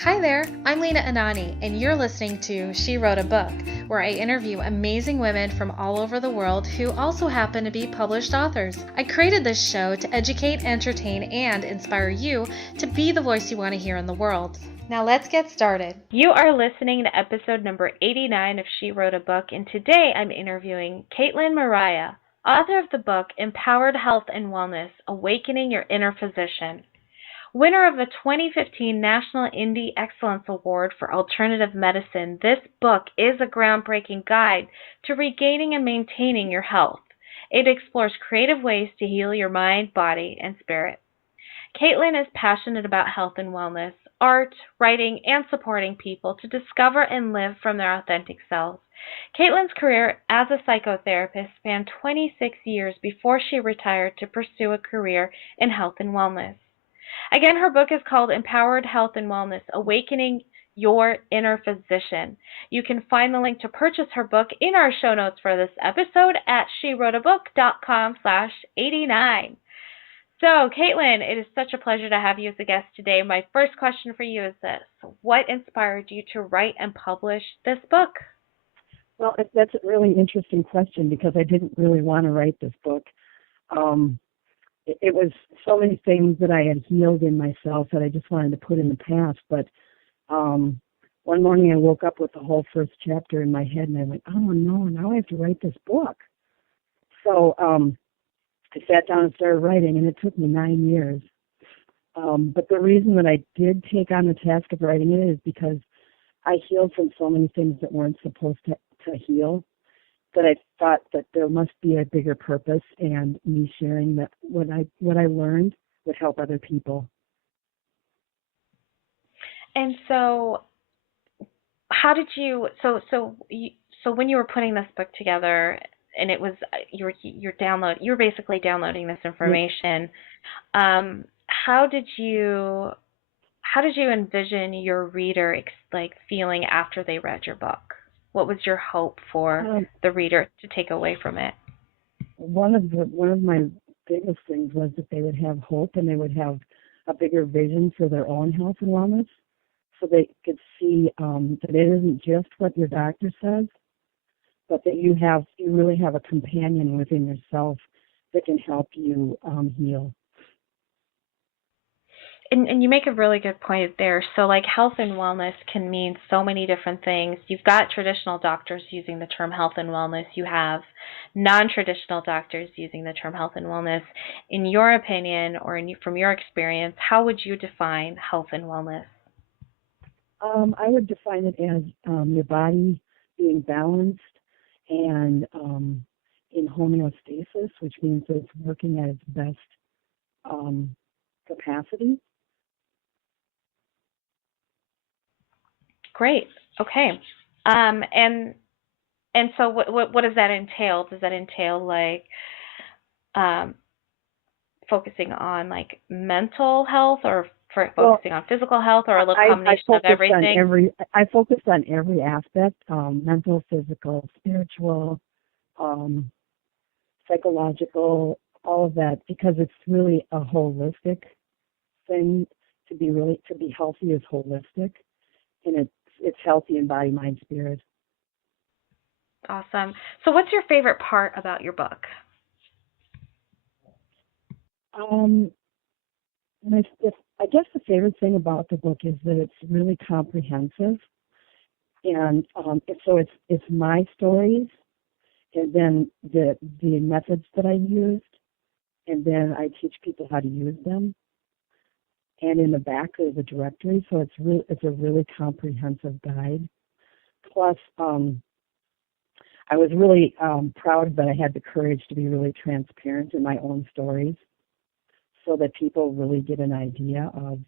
Hi there, I'm Lena Anani, and you're listening to She Wrote a Book, where I interview amazing women from all over the world who also happen to be published authors. I created this show to educate, entertain, and inspire you to be the voice you want to hear in the world. Now let's get started. You are listening to episode number 89 of She Wrote a Book, and today I'm interviewing Katelyn Mariah, author of the book Empowered Health and Wellness, Awakening Your Inner Physician. Winner of the 2015 National Indie Excellence Award for Alternative Medicine, this book is a groundbreaking guide to regaining and maintaining your health. It explores creative ways to heal your mind, body, and spirit. Katelyn is passionate about health and wellness, art, writing, and supporting people to discover and live from their authentic selves. Katelyn's career as a psychotherapist spanned 26 years before she retired to pursue a career in health and wellness. Again, her book is called Empowered Health and Wellness, Awakening Your Inner Physician. You can find the link to purchase her book in our show notes for this episode at SheWroteABook.com/89. So, Katelyn, it is such a pleasure to have you as a guest today. My first question for you is this: what inspired you to write and publish this book? Well, that's a really interesting question because I didn't really want to write this book. It was so many things that I had healed in myself that I just wanted to put in the past. But one morning I woke up with the whole first chapter in my head, and I went, oh, no, now I have to write this book. So I sat down and started writing, and it took me 9 years. But the reason that I did take on the task of writing it is because I healed from so many things that weren't supposed to heal, that I thought that there must be a bigger purpose, and me sharing that what I learned would help other people. And so, how did you? So when you were putting this book together, and it was you were basically downloading this information. Yeah. How did you envision your reader feeling after they read your book? What was your hope for the reader to take away from it? One of my biggest things was that they would have hope, and they would have a bigger vision for their own health and wellness, so they could see that it isn't just what your doctor says, but that you really have a companion within yourself that can help you heal. And you make a really good point there. So health and wellness can mean so many different things. You've got traditional doctors using the term health and wellness. You have non-traditional doctors using the term health and wellness. In your opinion, or from your experience, how would you define health and wellness? I would define it as your body being balanced and in homeostasis, which means that it's working at its best capacity. Great. Okay. And so what does that entail? Does that entail focusing on mental health, or focusing on physical health, or a little combination of everything? I focused on every aspect: mental, physical, spiritual, psychological, all of that, because it's really a holistic thing. To be healthy is holistic, and it's healthy in body, mind, spirit. Awesome. So what's your favorite part about your book? I guess the favorite thing about the book is that it's really comprehensive, and it's my stories, and then the methods that I used, and then I teach people how to use them. And in the back there's a directory, so it's a really comprehensive guide. Plus, I was really proud that I had the courage to be really transparent in my own stories, so that people really get an idea of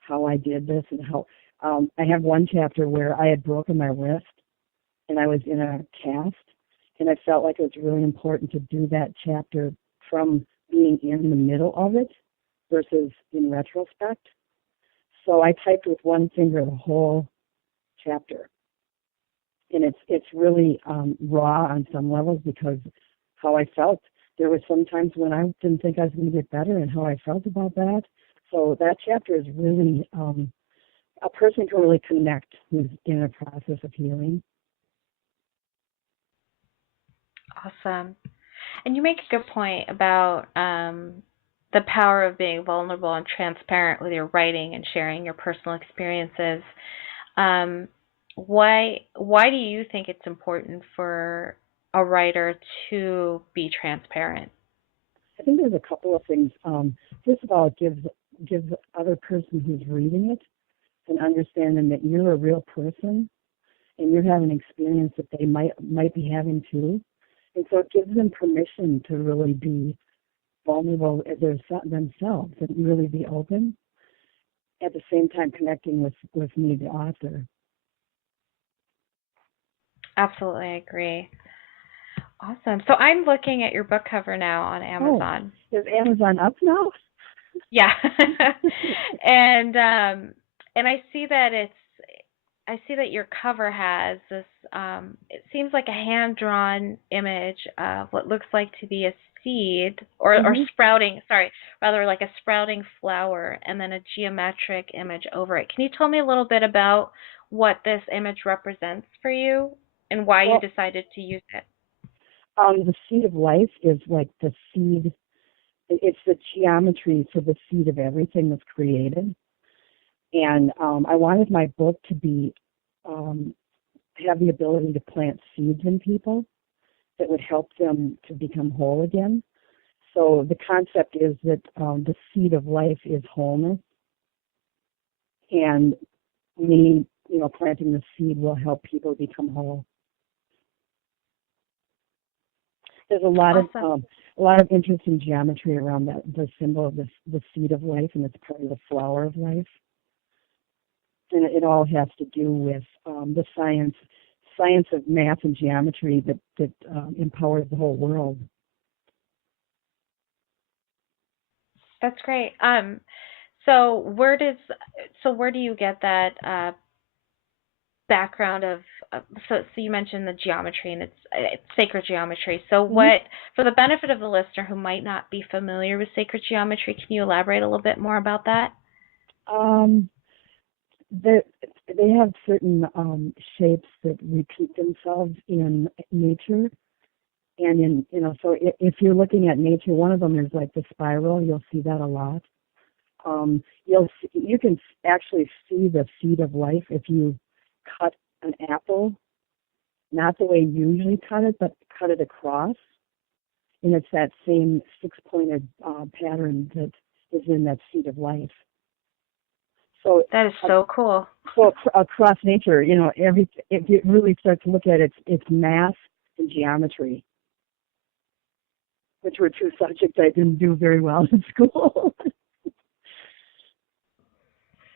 how I did this and how. I have one chapter where I had broken my wrist, and I was in a cast, and I felt like it was really important to do that chapter from being in the middle of it versus in retrospect. So I typed with one finger the whole chapter, and it's really raw on some levels because how I felt. There were some times when I didn't think I was going to get better, and how I felt about that. So that chapter is really a person can really connect who's in a process of healing. Awesome. And you make a good point about the power of being vulnerable and transparent with your writing and sharing your personal experiences. Um, why do you think it's important for a writer to be transparent? I think there's a couple of things. First of all, it gives the other person who's reading it an understanding that you're a real person and you're having an experience that they might be having too. And so it gives them permission to really be vulnerable as themselves and really be open, at the same time connecting with me, the author. Absolutely, I agree. Awesome. So I'm looking at your book cover now on Amazon. Oh, is Amazon up now? Yeah. and I see that your cover has this it seems like a hand-drawn image of what looks like to be a seed or sprouting, rather like a sprouting flower, and then a geometric image over it. Can you tell me a little bit about what this image represents for you and why you decided to use it? The seed of life is like the seed. It's the geometry for the seed of everything that's created. And I wanted my book to be have the ability to plant seeds in people that would help them to become whole again. So the concept is that the seed of life is wholeness, and me, planting the seed will help people become whole. There's a lot of interesting geometry around the symbol of the seed of life, and it's part of the flower of life. And it all has to do with the science of math and geometry that empowers the whole world. That's great. So where do you get that background of so you mentioned the geometry, and it's sacred geometry. So what, for the benefit of the listener who might not be familiar with sacred geometry, can you elaborate a little bit more about that? They have certain shapes that repeat themselves in nature, and so if you're looking at nature, one of them is like the spiral. You'll see that a lot. You can actually see the seed of life if you cut an apple, not the way you usually cut it, but cut it across, and it's that same six-pointed pattern that is in that seed of life. So that is so cool. So across nature, if you really start to look at it, it's math and geometry, which were two subjects I didn't do very well in school.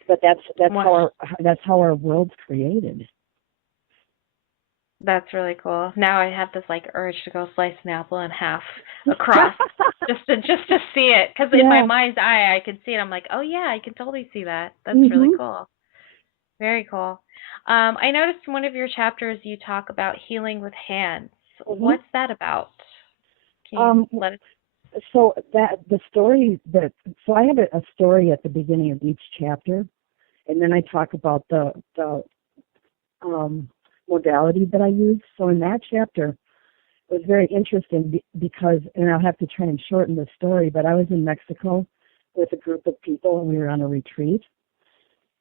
But that's how our world's created. That's really cool. Now I have this urge to go slice an apple in half across just to see it, because in my mind's eye I can see it. I'm like, oh yeah, I can totally see that. That's really cool. Very cool. I noticed in one of your chapters you talk about healing with hands. What's that about? Can you let us? So I have a story at the beginning of each chapter, and then I talk about the modality that I use. So in that chapter, it was very interesting because, and I'll have to try and shorten the story, but I was in Mexico with a group of people, and we were on a retreat,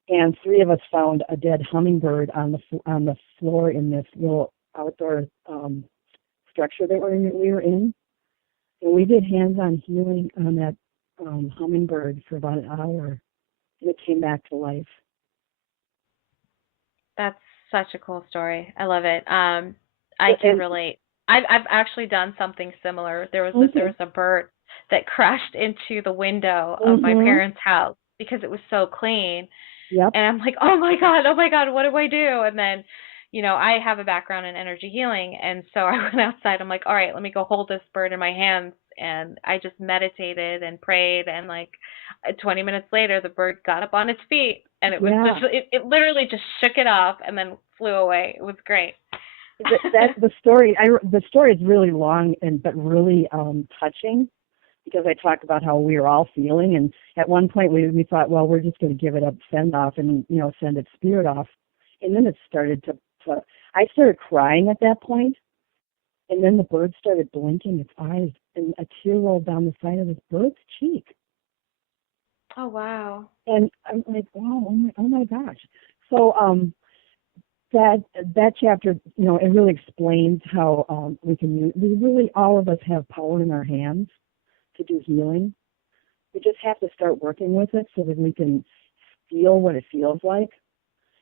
and three of us found a dead hummingbird on the floor in this little outdoor structure that we were in. And we did hands-on healing on that hummingbird for about an hour, and it came back to life. That's such a cool story. I love it. I can relate. I've actually done something similar. There was a bird that crashed into the window of my parents' house because it was so clean. Yep. And I'm like, oh my God, what do I do? And then, I have a background in energy healing, and so I went outside. I'm like, all right, let me go hold this bird in my hands, and I just meditated and prayed, and 20 minutes later, the bird got up on its feet, and it was it literally just shook it off and then flew away. It was great. The story is really long but really touching. because I talked about how we were all feeling, and at one point we thought, well, we're just going to give it a send off and send its spirit off, and then it started to I started crying at that point, and then the bird started blinking its eyes, and a tear rolled down the side of this bird's cheek. Oh, wow. And I'm like, wow, oh my gosh. So that chapter, it really explains how we really, all of us have power in our hands to do healing. We just have to start working with it so that we can feel what it feels like.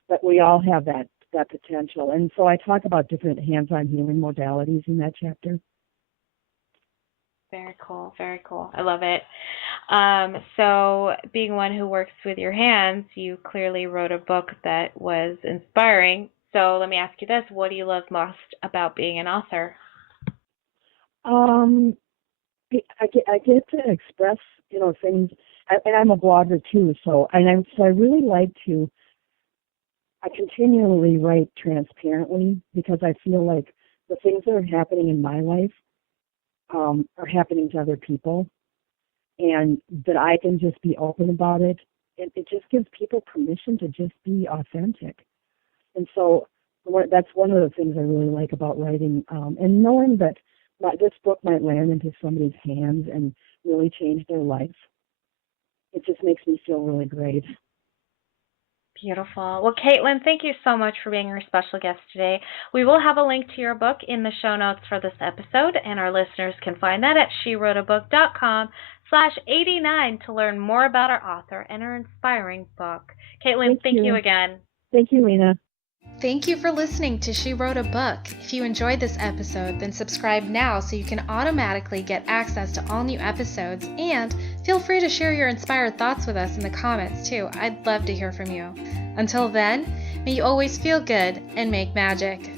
But we all have that potential. And so I talk about different hands-on healing modalities in that chapter. Very cool. Very cool. I love it. So being one who works with your hands, you clearly wrote a book that was inspiring. So let me ask you this. What do you love most about being an author? I get to express, things, and I'm a blogger too. So I really like to. I continually write transparently because I feel like the things that are happening in my life are happening to other people, and that I can just be open about it. It just gives people permission to just be authentic. And so that's one of the things I really like about writing, and knowing that this book might land into somebody's hands and really change their life. It just makes me feel really great. Beautiful. Well, Katelyn, thank you so much for being our special guest today. We will have a link to your book in the show notes for this episode, and our listeners can find that at SheWroteABook.com/89 to learn more about our author and her inspiring book. Katelyn, thank you again. Thank you, Lena. Thank you for listening to She Wrote a Book. If you enjoyed this episode, then subscribe now so you can automatically get access to all new episodes, and feel free to share your inspired thoughts with us in the comments too. I'd love to hear from you. Until then, may you always feel good and make magic.